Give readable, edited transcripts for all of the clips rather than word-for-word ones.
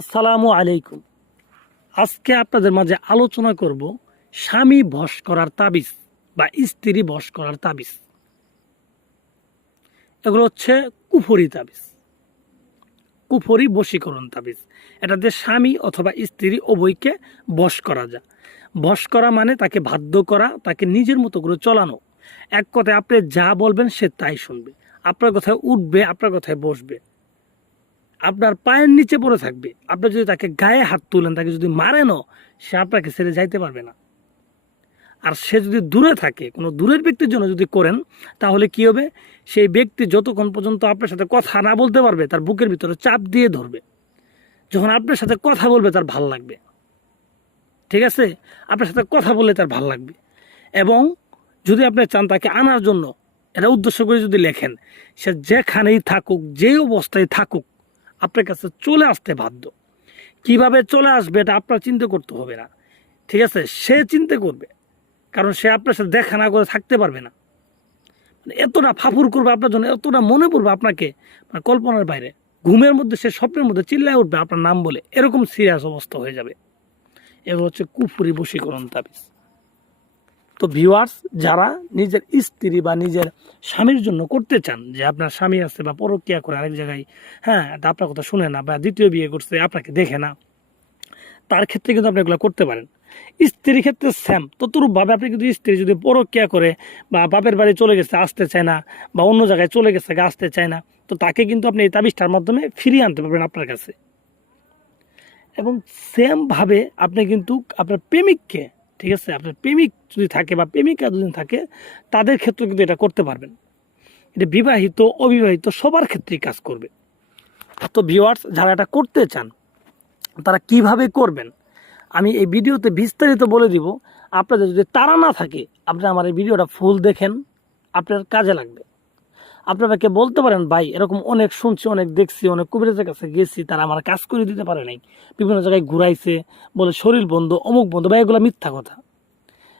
আসসালামু আলাইকুম। আজকে আপনাদের মাঝে আলোচনা করব স্বামী বশ করার তাবিজ বা স্ত্রী বশ করার তাবিজ। এগুলো হচ্ছে কুফরি তাবিজ, কুফরি বশীকরণ তাবিজ। এটাতে স্বামী অথবা স্ত্রী উভয়কে বশ করা যায়। বশ করা মানে তাকে বাধ্য করা, তাকে নিজের মতো করে চলানো। এক কথায় আপনি যা বলবেন সে তাই শুনবে, আপনার কথায় উঠবে, আপনার কথায় বসবে, আপনার পায়ের নিচে পড়ে থাকবে। আপনি যদি তাকে গায়ে হাত তুলেন, তাকে যদি মারেনও, সে আপনাকে ছেড়ে যাইতে পারবে না। আর সে যদি দূরে থাকে, কোনো দূরের ব্যক্তির জন্য যদি করেন, তাহলে কি হবে? সেই ব্যক্তি যতক্ষণ পর্যন্ত আপনার সাথে কথা না বলতে পারবে, তার বুকের ভিতরে চাপ দিয়ে ধরবে। যখন আপনার সাথে কথা বলবে, তার ভাল লাগবে। ঠিক আছে? আপনার সাথে কথা বললে তার ভাল লাগবে। এবং যদি আপনি চান তাকে আনার জন্য, এটা উদ্দেশ্য করে যদি লেখেন, সে যেখানেই থাকুক, যেই অবস্থায় থাকুক, আপনার কাছে চলে আসতে বাধ্য। কিভাবে চলে আসবে এটা আপনার চিন্তা করতে হবে না। ঠিক আছে? সে চিন্তা করবে, কারণ সে আপনার সাথে দেখা না করে থাকতে পারবে না। মানে এতটা ফাফুর করবে আপনার জন্য, এতটা মনে পড়বে আপনাকে, মানে কল্পনার বাইরে। ঘুমের মধ্যে সে স্বপ্নের মধ্যে চিল্লায় উঠবে আপনার নাম বলে, এরকম সিরিয়াস অবস্থা হয়ে যাবে। এগুলো হচ্ছে কুফরি বশীকরণ তাবিজ। তো ভিউয়ার্স, যারা নিজের স্ত্রী বা নিজের স্বামীর জন্য করতে চান, যে আপনার স্বামী আছে বা পরকীয়া করে আরেক জায়গায়, হ্যাঁ, আপনার কথা শুনে না বা দ্বিতীয় বিয়ে করছে, আপনাকে দেখে না, তার ক্ষেত্রে কিন্তু আপনি এগুলো করতে পারেন। স্ত্রীর ক্ষেত্রে সেম ততরূপভাবে আপনি কিন্তু স্ত্রী যদি পরকীয়া করে বা বাপের বাড়ি চলে গেছে, আসতে চায় না, বা অন্য জায়গায় চলে গেছে, আসতে চায় না, তো তাকে কিন্তু আপনি এই তাবিজটার মাধ্যমে ফিরিয়ে আনতে পারবেন আপনার কাছে। এবং সেমভাবে আপনি কিন্তু আপনার প্রেমিককে, ঠিক আছে, আপনার প্রেমিক যদি থাকে বা প্রেমিকা যদি থাকে, তাদের ক্ষেত্রে কিন্তু এটা করতে পারবেন। এটা বিবাহিত অবিবাহিত সবার ক্ষেত্রেই কাজ করবে। তো ভিউয়ার্স, যারা এটা করতে চান, তারা কিভাবে করবেন আমি এই ভিডিওতে বিস্তারিত বলে দিব। আপনাদের যদি তারা না থাকে, আপনি আমার এই ভিডিওটা ফুল দেখেন, আপনার কাজে লাগবে। আপনাকে বলতে পারেন, ভাই এরকম অনেক শুনছি, অনেক দেখছি, অনেক কবিরাজের কাছে গেছি, তারা আমার কাজ করে দিতে পারে নাই, বিভিন্ন জায়গায় ঘুরাইছে, বলে শরীর বন্ধ, অমুক বন্ধ, বা এগুলো মিথ্যা কথা।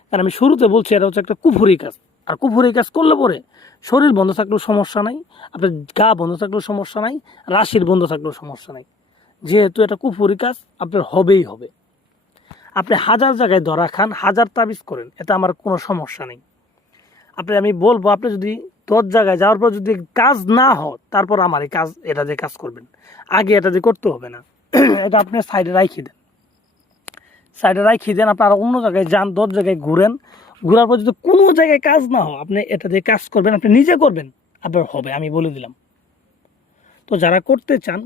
কারণ আমি শুরুতে বলছি, এটা হচ্ছে একটা কুফরি কাজ। আর কুফরি কাজ করলে পরে শরীর বন্ধ থাকলেও সমস্যা নাই, আপনার গা বন্ধ থাকলেও সমস্যা নাই, রাশির বন্ধ থাকলেও সমস্যা নাই। যেহেতু এটা কুফরি কাজ, আপনার হবেই হবে। আপনি হাজার জায়গায় ধরা খান, হাজার তাবিজ করেন, এটা আমার কোনো সমস্যা নেই। আমি বলবো, আপনি যদি 10 জায়গায় যাওয়ার পর যদি কাজ না হয়, তারপর আমার এই কাজ, এটা দিয়ে কাজ করবেন। আগে এটা দিয়ে করতে হবে না। এটা আপনি সাইডে রাখিয়ে দেন, সাইডে রাখিয়ে দেন। আপনারা অন্য জায়গায় যান, 10 জায়গায় ঘুরেন, ঘোরার পর যদি কোনো জায়গায় কাজ না হয়, আপনি এটা দিয়ে কাজ করবেন, আপনি নিজে করবেন, আপনার হবে, আমি বলে দিলাম। তো যারা করতে চান,